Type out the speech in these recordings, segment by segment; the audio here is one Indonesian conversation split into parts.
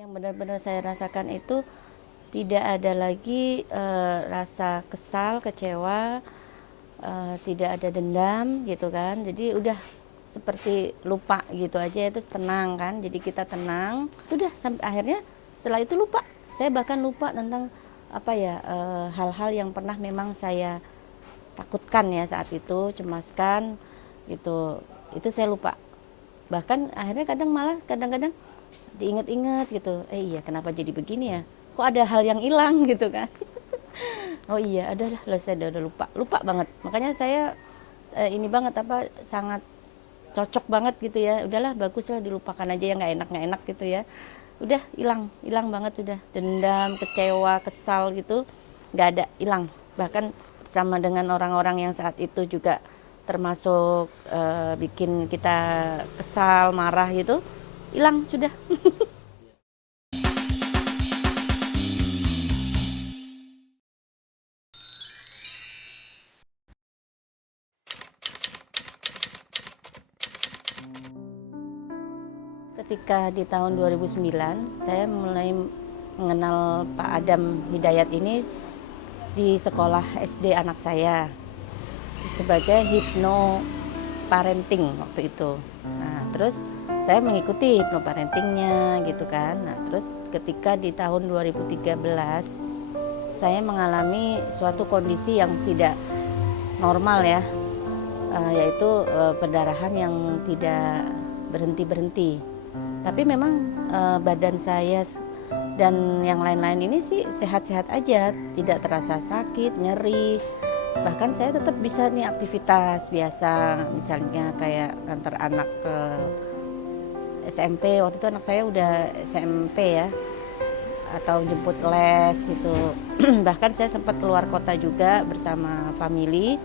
Yang benar-benar saya rasakan itu tidak ada lagi rasa kesal, kecewa, tidak ada dendam gitu kan. Jadi udah seperti lupa gitu aja, itu tenang kan. Jadi kita tenang. Sudah sampai akhirnya setelah itu lupa. Saya bahkan lupa tentang apa ya hal-hal yang pernah memang saya takutkan ya saat itu, cemaskan gitu. Itu saya lupa. Bahkan akhirnya kadang-kadang diinget-inget gitu, iya kenapa jadi begini ya, kok ada hal yang hilang gitu kan. Oh iya ada lah, saya udah lupa banget. Makanya saya ini banget apa sangat cocok banget gitu ya, udahlah bagus lah dilupakan aja yang nggak enak gitu ya. Udah hilang banget, sudah dendam, kecewa, kesal gitu nggak ada, hilang. Bahkan sama dengan orang-orang yang saat itu juga termasuk bikin kita kesal, marah gitu, hilang sudah. Ketika di tahun 2009 saya mulai mengenal Pak Adam Hidayat ini di sekolah SD anak saya sebagai hipnoparenting waktu itu. Nah, terus saya mengikuti hipnoparentingnya gitu kan. Nah, terus ketika di tahun 2013 saya mengalami suatu kondisi yang tidak normal ya, yaitu perdarahan yang tidak berhenti-berhenti. Tapi memang badan saya dan yang lain-lain ini sih sehat-sehat aja, tidak terasa sakit, nyeri. Bahkan saya tetap bisa nih aktivitas biasa, misalnya kayak ngantar anak ke SMP, waktu itu anak saya udah SMP ya, atau jemput les gitu. Bahkan saya sempat keluar kota juga bersama family.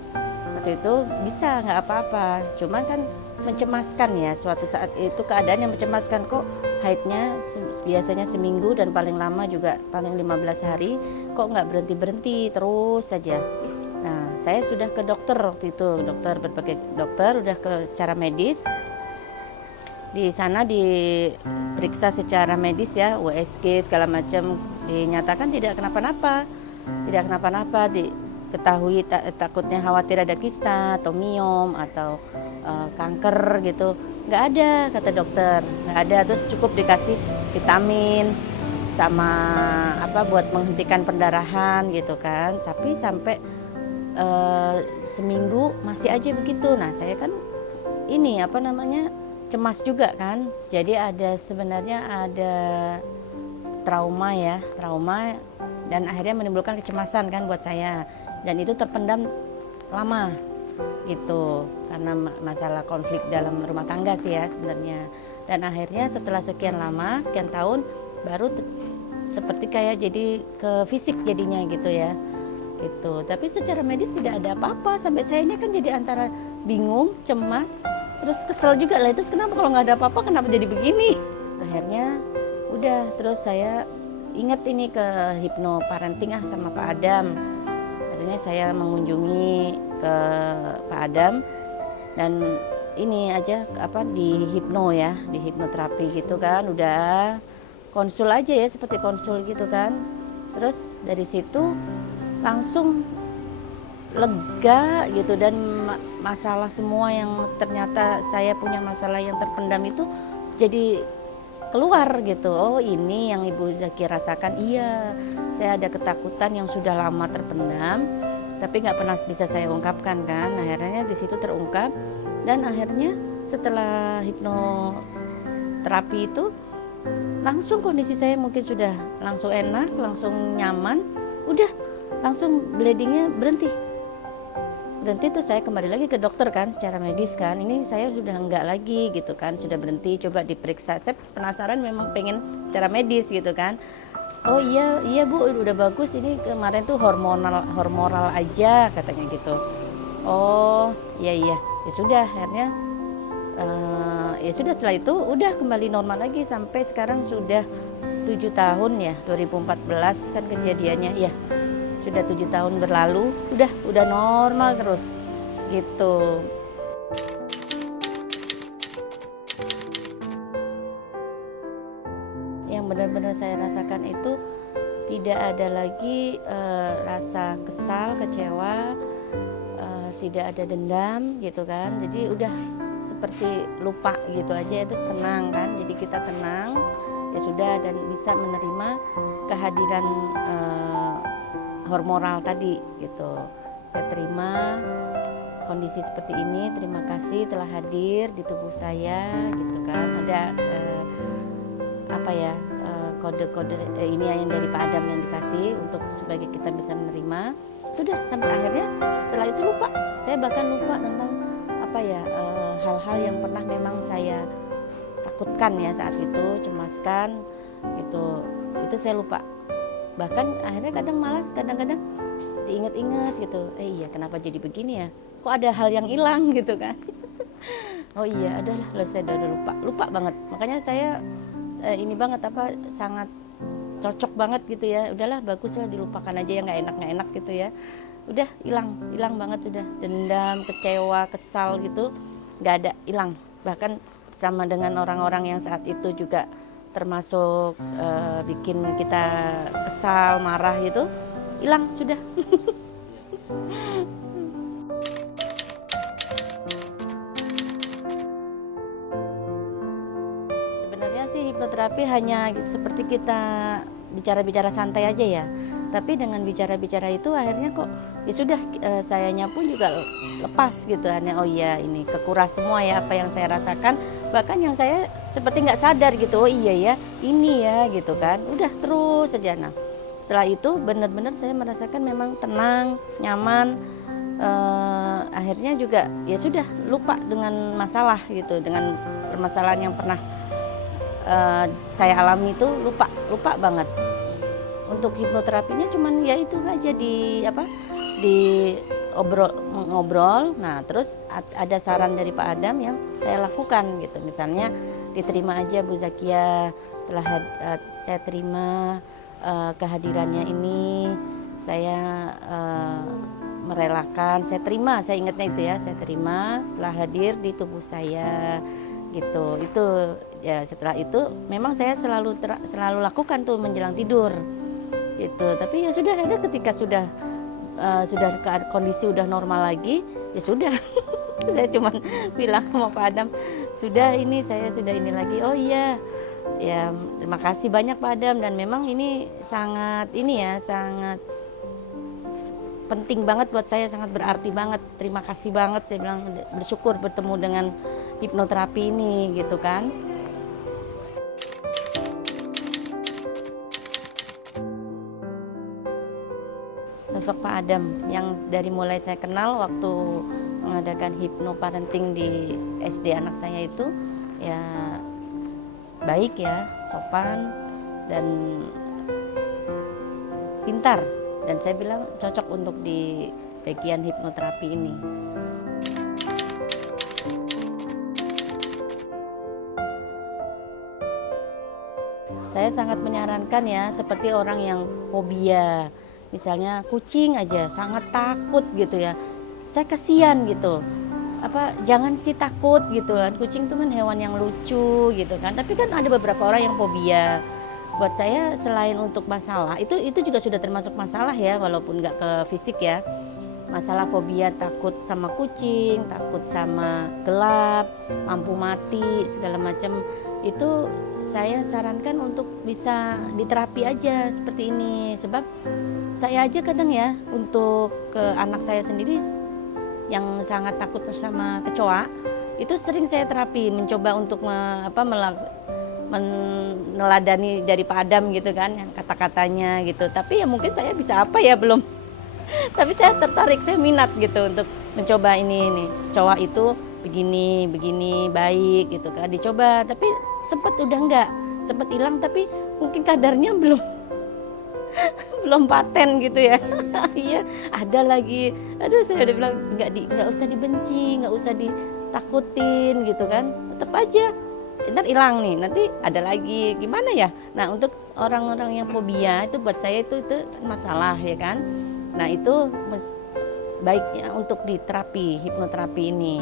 Waktu itu bisa nggak apa-apa, cuman kan mencemaskan ya, suatu saat itu keadaan yang mencemaskan, kok haidnya biasanya seminggu dan paling lama juga paling 15 hari, kok nggak berhenti-berhenti terus saja. Nah, saya sudah ke dokter waktu itu, berbagai dokter, udah ke secara medis. Di sana diperiksa secara medis ya, USG segala macam, dinyatakan tidak kenapa-napa. Diketahui takutnya khawatir ada kista atau miom atau kanker gitu. Nggak ada, kata dokter, nggak ada. Terus cukup dikasih vitamin sama apa buat menghentikan pendarahan gitu kan. Tapi sampai seminggu masih aja begitu. Nah, saya kan ini apa namanya cemas juga kan. Jadi sebenarnya ada trauma dan akhirnya menimbulkan kecemasan kan buat saya, dan itu terpendam lama gitu karena masalah konflik dalam rumah tangga sih ya sebenarnya. Dan akhirnya setelah sekian lama, sekian tahun, baru seperti kayak jadi ke fisik jadinya gitu ya gitu. Tapi secara medis tidak ada apa-apa, sampai sayanya kan jadi antara bingung, cemas, terus kesel juga lah, itu kenapa kalau nggak ada apa-apa kenapa jadi begini. Akhirnya udah, terus saya ingat ini ke hipnoparenting sama Pak Adam. Akhirnya saya mengunjungi ke Pak Adam dan ini aja apa di hipnoterapi gitu kan, udah konsul aja ya, seperti konsul gitu kan. Terus dari situ langsung lega gitu, dan masalah semua yang ternyata saya punya masalah yang terpendam itu jadi keluar gitu. Oh, ini yang Ibu Zaki rasakan. Iya, saya ada ketakutan yang sudah lama terpendam tapi nggak pernah bisa saya ungkapkan kan. Akhirnya di situ terungkap, dan akhirnya setelah hipnoterapi itu langsung kondisi saya mungkin sudah langsung enak, langsung nyaman, udah langsung bleedingnya berhenti. Tuh saya kembali lagi ke dokter kan, secara medis kan, ini saya sudah enggak lagi gitu kan, sudah berhenti, coba diperiksa. Saya penasaran, memang pengen secara medis gitu kan. Oh iya Bu, udah bagus, ini kemarin tuh hormonal aja katanya gitu. Oh iya ya sudah. Akhirnya ya sudah, setelah itu udah kembali normal lagi sampai sekarang sudah 7 tahun ya, 2014 kan kejadiannya ya. Sudah 7 tahun berlalu, udah normal terus gitu. yang benar-benar saya rasakan itu tidak ada lagi rasa kesal, kecewa, tidak ada dendam gitu kan. Jadi udah seperti lupa gitu aja, itu tenang kan. Jadi kita tenang ya sudah, dan bisa menerima kehadiran hormonal tadi gitu. Saya terima kondisi seperti ini, terima kasih telah hadir di tubuh saya gitu kan. Ada kode-kode ini yang dari Pak Adam yang dikasih untuk sebagai kita bisa menerima. Sudah, sampai akhirnya setelah itu lupa. Saya bahkan lupa tentang hal-hal yang pernah memang saya takutkan ya saat itu, cemaskan gitu. Itu saya lupa. Bahkan akhirnya kadang-kadang diingat-ingat gitu. Iya, kenapa jadi begini ya? Kok ada hal yang hilang gitu kan? Oh iya, adalah saya udah lupa banget. Makanya saya ini banget sangat cocok banget gitu ya. Udahlah, baguslah dilupakan aja yang nggak enak gitu ya. Udah hilang banget, sudah dendam, kecewa, kesal gitu nggak ada, hilang. Bahkan sama dengan orang-orang yang saat itu juga termasuk bikin kita kesal, marah gitu, hilang sudah. Sebenarnya sih hipnoterapi hanya seperti kita bicara-bicara santai aja ya. Tapi dengan bicara-bicara itu akhirnya kok ya sudah, sayanya pun juga lepas gitu. Hanya oh iya, ini kekuras semua ya apa yang saya rasakan. Bahkan yang saya seperti nggak sadar gitu, oh iya ya ini ya gitu kan. Udah terus saja. Nah setelah itu benar-benar saya merasakan memang tenang, nyaman. Akhirnya juga ya sudah lupa dengan masalah gitu, dengan permasalahan yang pernah saya alami itu lupa banget. Untuk hipnoterapinya cuman ya itu aja ngobrol. Nah terus ada saran dari Pak Adam yang saya lakukan gitu. Misalnya diterima aja Bu Zakia, saya terima kehadirannya ini, saya merelakan, saya terima, saya ingatnya itu ya, saya terima telah hadir di tubuh saya gitu. Itu ya, setelah itu memang saya selalu lakukan tuh menjelang tidur gitu. Tapi ya sudah, ada ketika sudah kondisi udah normal lagi ya sudah. Saya cuma bilang sama Pak Adam, saya sudah ini lagi. Oh iya ya, terima kasih banyak Pak Adam, dan memang ini sangat penting banget buat saya, sangat berarti banget. Terima kasih banget, saya bilang, bersyukur bertemu dengan hipnoterapi ini gitu kan. Sosok Pak Adam yang dari mulai saya kenal waktu mengadakan hipnoparenting di SD anak saya itu ya baik ya, sopan dan pintar, dan saya bilang cocok untuk di bagian hipnoterapi ini. Saya sangat menyarankan ya, seperti orang yang fobia, misalnya kucing aja sangat takut gitu ya. Saya kasihan gitu. Jangan sih takut gitu kan. Kucing itu kan hewan yang lucu gitu kan. Tapi kan ada beberapa orang yang fobia. Buat saya selain untuk masalah, itu juga sudah termasuk masalah ya, walaupun nggak ke fisik ya. Masalah fobia, takut sama kucing, takut sama gelap, lampu mati, segala macam. Itu saya sarankan untuk bisa diterapi aja seperti ini. Sebab saya aja kadang ya, untuk ke anak saya sendiri yang sangat takut sama kecoa, itu sering saya terapi, mencoba untuk meneladani dari Pak Adam gitu kan, yang kata-katanya gitu. Tapi ya mungkin saya bisa belum. Tapi saya tertarik, saya minat gitu untuk mencoba ini. Kecoa itu begini baik gitu kan, dicoba. Tapi sempat hilang, tapi mungkin kadarnya belum paten gitu ya. Iya, ada lagi. Aduh, saya udah bilang nggak usah dibenci, nggak usah ditakutin gitu kan. Tetap aja, ntar hilang nih, nanti ada lagi, gimana ya. Nah, untuk orang-orang yang fobia itu buat saya itu masalah ya kan. Nah, itu baiknya untuk diterapi, hipnoterapi ini.